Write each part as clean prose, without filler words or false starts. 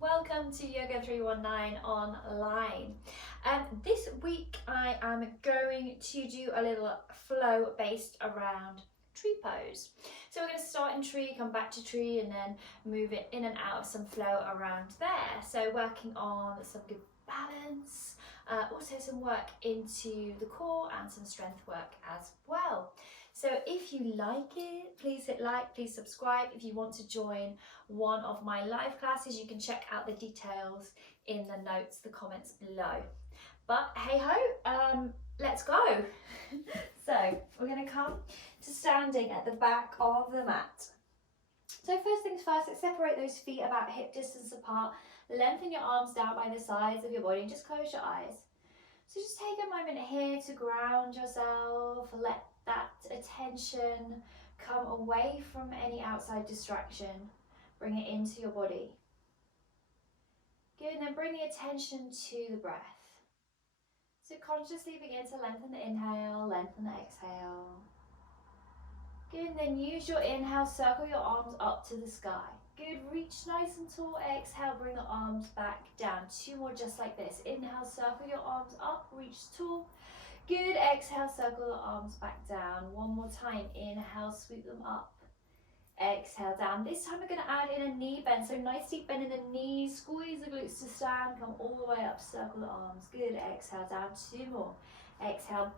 welcome to Yoga 319 online. This week I am going to do a little flow based around tree pose. So we're going to start in tree, come back to tree, and then move it in and out of some flow around there. So working on some good balance, also some work into the core and some strength work as well. So if you like it, please hit like, please subscribe. If you want to join one of my live classes, you can check out the details in the notes, the comments below. But hey ho, let's go. So we're going to come to standing at the back of the mat. So first things first, let's separate those feet about hip distance apart. Lengthen your arms down by the sides of your body and just close your eyes. So just take a moment here to ground yourself. Let that attention come away from any outside distraction. Bring it into your body. Good, and then bring the attention to the breath. So consciously begin to lengthen the inhale, lengthen the exhale. Good, and then use your inhale, circle your arms up to the sky. Good, reach nice and tall, exhale, bring the arms back down. Two more just like this. Inhale, circle your arms up, reach tall. Good, exhale, circle the arms back down. One more time, inhale, sweep them up. Exhale down. This time we're going to add in a knee bend. So nice deep bend in the knees, squeeze the glutes to stand, come all the way up, circle the arms. Good, exhale down, two more. Exhale,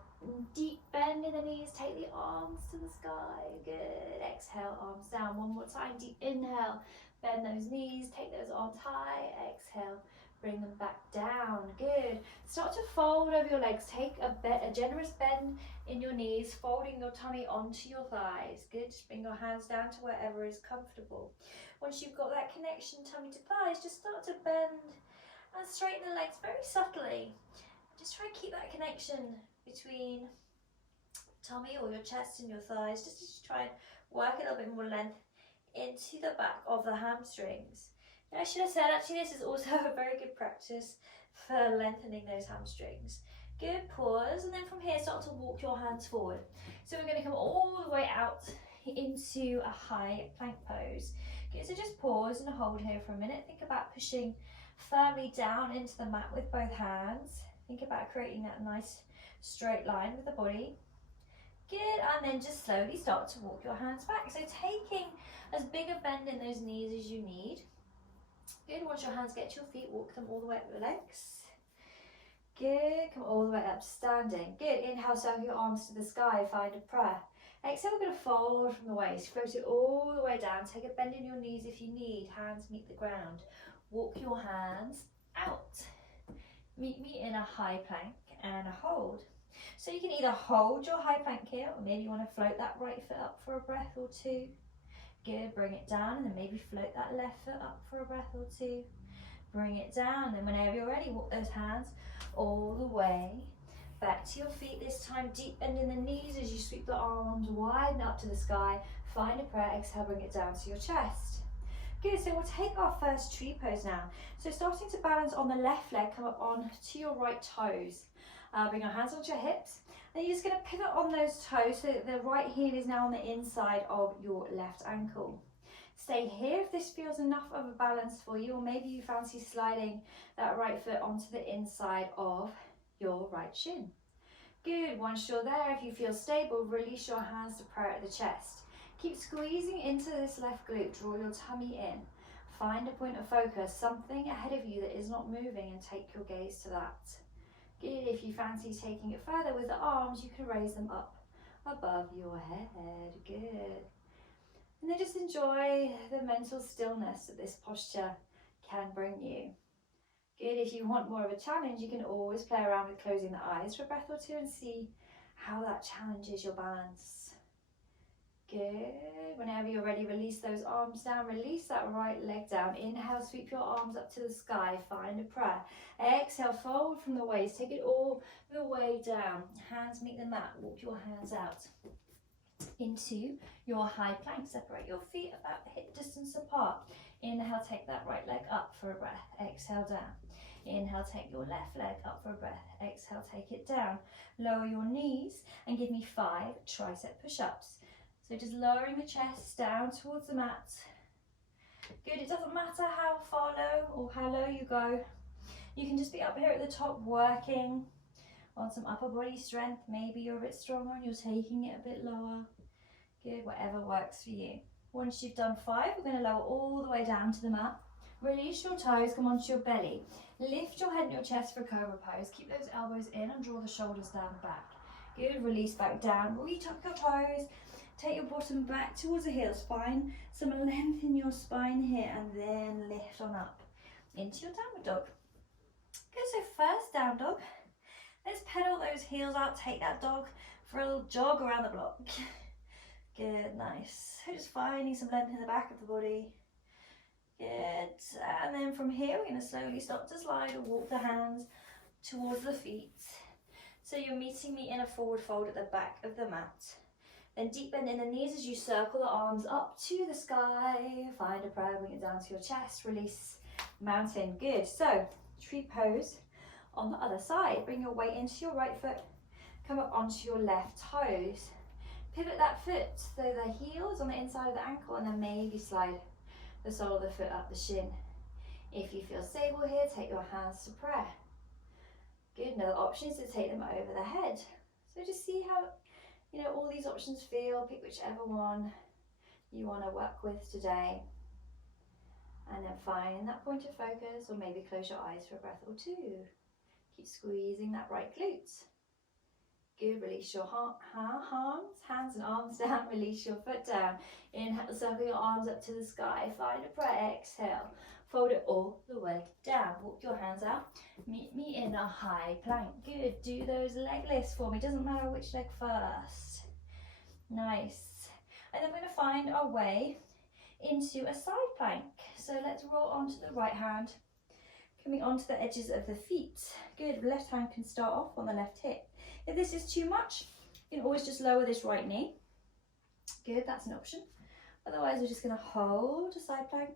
deep bend in the knees, take the arms to the sky. Good, exhale, arms down. One more time, deep inhale, bend those knees, take those arms high. Exhale, bring them back down. Good. Start to fold over your legs. Take a generous bend in your knees, folding your tummy onto your thighs. Good. Just bring your hands down to wherever is comfortable. Once you've got that connection tummy to thighs, just start to bend and straighten the legs very subtly. Just try and keep that connection between tummy or your chest and your thighs. Just try and work a little bit more length into the back of the hamstrings. I should have said, actually, this is also a very good practice for lengthening those hamstrings. Good, pause, and then from here start to walk your hands forward. So we're going to come all the way out into a high plank pose. Good, so just pause and hold here for a minute. Think about pushing firmly down into the mat with both hands. Think about creating that nice straight line with the body. Good, and then just slowly start to walk your hands back. So taking as big a bend in those knees as you need. Good, once your hands get to your feet, walk them all the way up your legs. Good, come all the way up, standing. Good, inhale, circle your arms to the sky, find a prayer. Exhale, we're going to fold from the waist, float it all the way down. Take a bend in your knees if you need, hands meet the ground. Walk your hands out. Meet me in a high plank and a hold. So you can either hold your high plank here, or maybe you want to float that right foot up for a breath or two. Good, bring it down and then maybe float that left foot up for a breath or two. Bring it down, and whenever you're ready, walk those hands all the way back to your feet. This time, deep bend in the knees as you sweep the arms wide and up to the sky. Find a prayer, exhale, bring it down to your chest. Good, so we'll take our first tree pose now. So starting to balance on the left leg, come up on to your right toes. Bring your hands onto your hips. Then you're just going to pivot on those toes so that the right heel is now on the inside of your left ankle. Stay here if this feels enough of a balance for you, or maybe you fancy sliding that right foot onto the inside of your right shin. Good, once you're there, if you feel stable, release your hands to prayer at the chest. Keep squeezing into this left glute, draw your tummy in. Find a point of focus, something ahead of you that is not moving, and take your gaze to that. Good, if you fancy taking it further with the arms, you can raise them up above your head. Good. And then just enjoy the mental stillness that this posture can bring you. Good, if you want more of a challenge, you can always play around with closing the eyes for a breath or two and see how that challenges your balance. Good, whenever you're ready, release those arms down, release that right leg down. Inhale, sweep your arms up to the sky, find a prayer. Exhale, fold from the waist, take it all the way down. Hands meet the mat, walk your hands out into your high plank. Separate your feet about hip distance apart. Inhale, take that right leg up for a breath. Exhale, down. Inhale, take your left leg up for a breath. Exhale, take it down. Lower your knees and give me 5 tricep push-ups. So just lowering the chest down towards the mat. Good, it doesn't matter how far low or how low you go. You can just be up here at the top working on some upper body strength. Maybe you're a bit stronger and you're taking it a bit lower. Good, whatever works for you. Once you've done 5, we're going to lower all the way down to the mat. Release your toes, come onto your belly. Lift your head and your chest for cobra pose. Keep those elbows in and draw the shoulders down the back. Good, release back down. Retuck your toes. Take your bottom back towards the heels. Find some length in your spine here and then lift on up into your downward dog. Good, so first down dog. Let's pedal those heels out. Take that dog for a little jog around the block. Good, nice. So just finding some length in the back of the body. Good, and then from here we're going to slowly start to slide or walk the hands towards the feet. So you're meeting me in a forward fold at the back of the mat. Then deep bend in the knees as you circle the arms up to the sky. Find a prayer, bring it down to your chest, release, mountain. Good, so tree pose on the other side. Bring your weight into your right foot, come up onto your left toes. Pivot that foot so the heel is on the inside of the ankle and then maybe slide the sole of the foot up the shin. If you feel stable here, take your hands to prayer. Good, another option is to take them over the head. So just see how, all these options feel. Pick whichever one you want to work with today. And then find that point of focus, or maybe close your eyes for a breath or two. Keep squeezing that right glute. Good, release your hands and arms down, release your foot down. Inhale, circle your arms up to the sky, find a prayer, exhale. Fold it all the way down, walk your hands out, meet me in a high plank. Good, do those leg lifts for me, doesn't matter which leg first. Nice. And then we're going to find our way into a side plank. So let's roll onto the right hand, coming onto the edges of the feet. Good, left hand can start off on the left hip. If this is too much, you can always just lower this right knee. Good, that's an option. Otherwise, we're just going to hold a side plank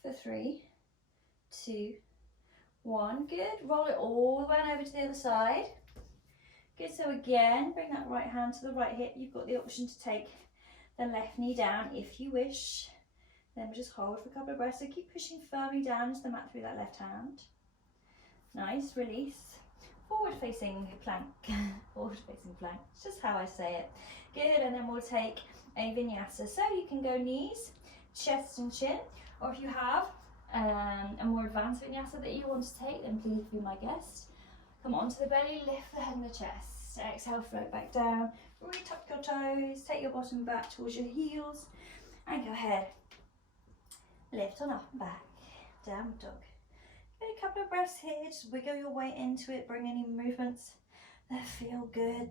for 3, 2, 1. Good, roll it all the way over to the other side. Good, so again, bring that right hand to the right hip. You've got the option to take the left knee down if you wish. Then we'll just hold for a couple of breaths. So keep pushing firmly down into the mat through that left hand. Nice, release. Forward facing plank. Forward facing plank. It's just how I say it. Good, and then we'll take a vinyasa. So you can go knees, chest and chin, or if you have a more advanced vinyasa that you want to take, then please be my guest. Come onto the belly, lift the head and the chest. Exhale, float back down. Retuck your toes, take your bottom back towards your heels, and your head. Lift on up and back. Downward dog. Get a couple of breaths here, just wiggle your way into it, bring any movements that feel good.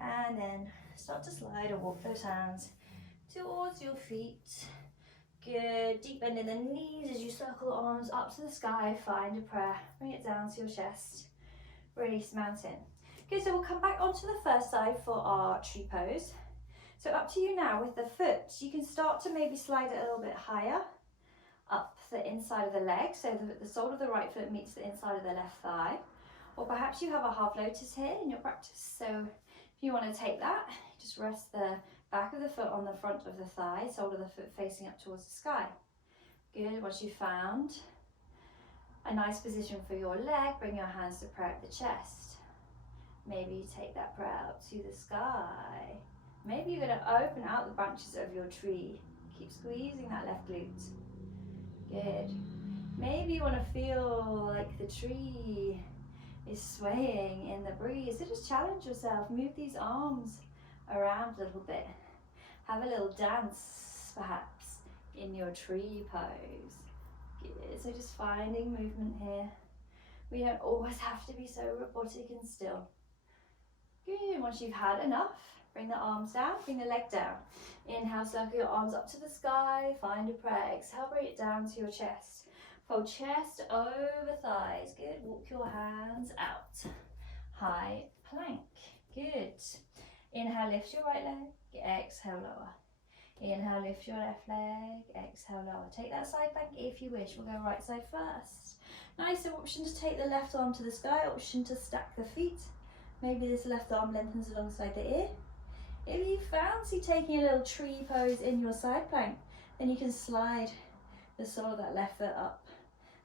And then start to slide or walk those hands towards your feet. Good, deep bend in the knees as you circle the arms up to the sky, find a prayer, bring it down to your chest, release mountain. Good, so we'll come back onto the first side for our tree pose. So up to you now with the foot, you can start to maybe slide it a little bit higher, up the inside of the leg, so that the sole of the right foot meets the inside of the left thigh. Or perhaps you have a half lotus here in your practice, so if you want to take that, just rest the back of the foot on the front of the thigh, sole of the foot facing up towards the sky. Good, once you've found a nice position for your leg, bring your hands to prayer at the chest. Maybe you take that prayer up to the sky. Maybe you're going to open out the branches of your tree. Keep squeezing that left glute. Good. Maybe you want to feel like the tree is swaying in the breeze. So just challenge yourself. Move these arms around a little bit. Have a little dance, perhaps, in your tree pose. Good. So just finding movement here. We don't always have to be so robotic and still. Good. Once you've had enough, bring the arms down, bring the leg down. Inhale, circle your arms up to the sky, find a prayer. Exhale, bring it down to your chest. Fold chest over thighs. Good, walk your hands out. High plank. Good. Inhale, lift your right leg. Exhale, lower. Inhale, lift your left leg. Exhale, lower. Take that side plank if you wish. We'll go right side first. Nice, so option to take the left arm to the sky, option to stack the feet. Maybe this left arm lengthens alongside the ear. If you fancy taking a little tree pose in your side plank, Then you can slide the sole of that left foot up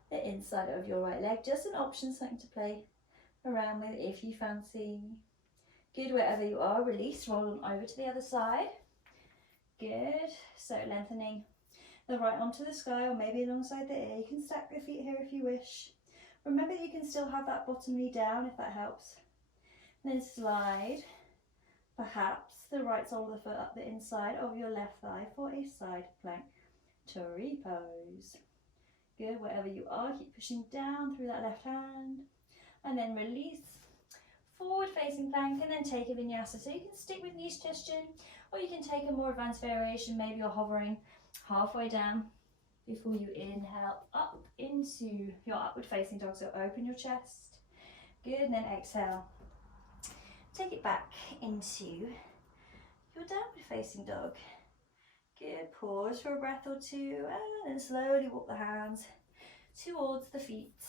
the inside of your right leg. Just an option, something to play around with if you fancy. Good, wherever you are, release, roll on over to the other side. Good, so lengthening the right arm to the sky or maybe alongside the ear. You can stack the feet here if you wish. Remember you can still have that bottom knee down if that helps. And then slide, perhaps the right sole of the foot up the inside of your left thigh for a side plank tree pose. Good, wherever you are, keep pushing down through that left hand. And then release, forward facing plank, and then take a vinyasa. So you can stick with knee suggestion, or you can take a more advanced variation. Maybe you're hovering halfway down before you inhale up into your upward facing dog. So open your chest. Good, and then exhale. Take it back into your downward facing dog. Good, pause for a breath or two, and then slowly walk the hands towards the feet.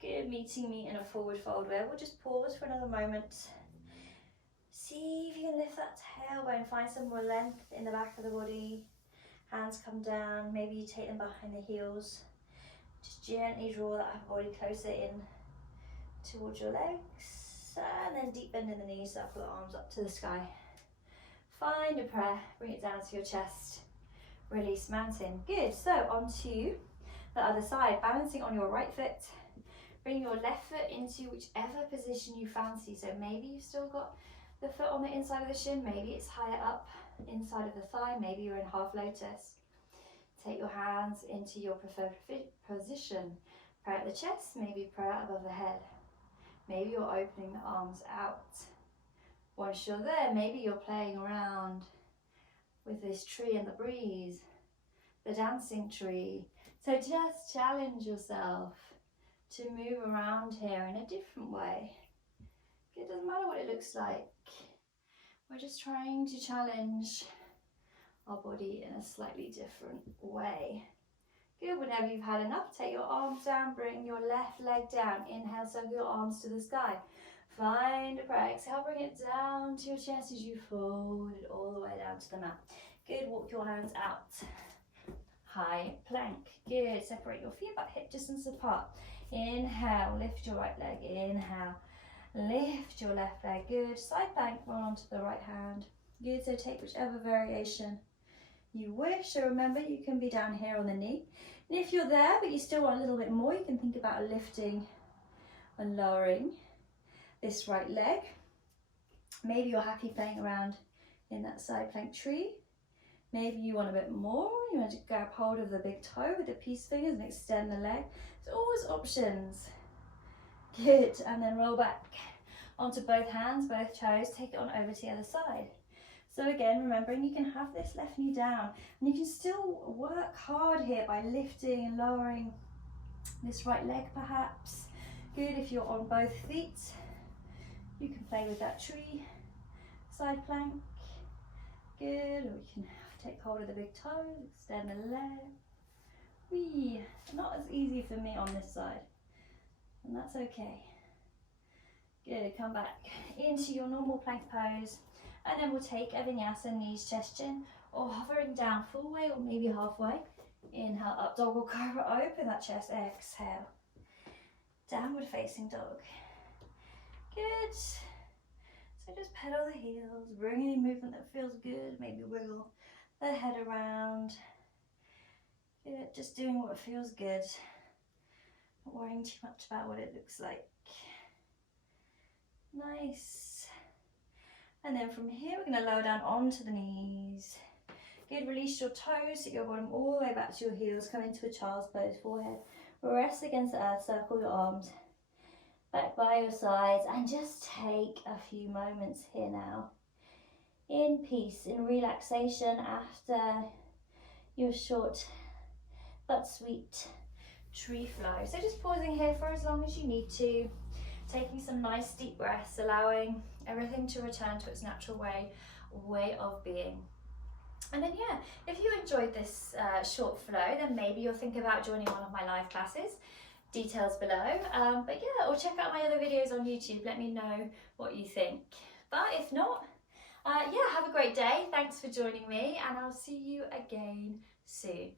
Good, meeting me in a forward fold where we'll just pause for another moment. See if you can lift that tailbone, find some more length in the back of the body. Hands come down, maybe you take them behind the heels. Just gently draw that body closer in towards your legs. And then deep bend in the knees, circle the arms up to the sky. Find a prayer, bring it down to your chest. Release, mountain. Good, so onto the other side, balancing on your right foot. Bring your left foot into whichever position you fancy. So maybe you've still got the foot on the inside of the shin, maybe it's higher up inside of the thigh, maybe you're in half lotus. Take your hands into your preferred position. Prayer at the chest, maybe prayer above the head. Maybe you're opening the arms out. Once you're there, maybe you're playing around with this tree in the breeze, the dancing tree. So just challenge yourself to move around here in a different way. It doesn't matter what it looks like. We're just trying to challenge our body in a slightly different way. Good, whenever you've had enough, take your arms down, bring your left leg down. Inhale, circle your arms to the sky. Find a prayer. Exhale, bring it down to your chest as you fold it all the way down to the mat. Good, walk your hands out. High plank. Good, separate your feet about hip distance apart. Inhale, lift your right leg. Inhale, lift your left leg. Good, side plank, roll onto the right hand. Good, so take whichever variation you wish. So remember, you can be down here on the knee. And if you're there, but you still want a little bit more, you can think about lifting and lowering this right leg. Maybe you're happy playing around in that side plank tree. Maybe you want a bit more. You want to grab hold of the big toe with the peace fingers and extend the leg. There's always options. Good, and then roll back onto both hands, both toes. Take it on over to the other side. So again, remembering you can have this left knee down and you can still work hard here by lifting and lowering this right leg perhaps. Good, if you're on both feet, you can play with that tree, side plank. Good, or you can take hold of the big toe, extend the leg. Whee! Not as easy for me on this side, and that's okay. Good, come back into your normal plank pose, and then we'll take a vinyasa, knees, chest, chin, or hovering down full way or maybe halfway. Inhale, up dog or cobra, open that chest, exhale. Downward facing dog. Good. So just pedal the heels, bring any movement that feels good, maybe wiggle the head around. Good, just doing what feels good. Not worrying too much about what it looks like. Nice. And then from here, we're going to lower down onto the knees. Good, release your toes, sit your bottom all the way back to your heels, come into a child's pose, forehead. Rest against the earth, circle your arms back by your sides, and just take a few moments here now. In peace, in relaxation after your short but sweet tree flow. So just pausing here for as long as you need to, taking some nice deep breaths, allowing everything to return to its natural way of being. And then yeah, if you enjoyed this short flow, then maybe you'll think about joining one of my live classes. Details below. But yeah, or check out my other videos on YouTube. Let me know what you think. But if not, yeah, have a great day. Thanks for joining me, and I'll see you again soon.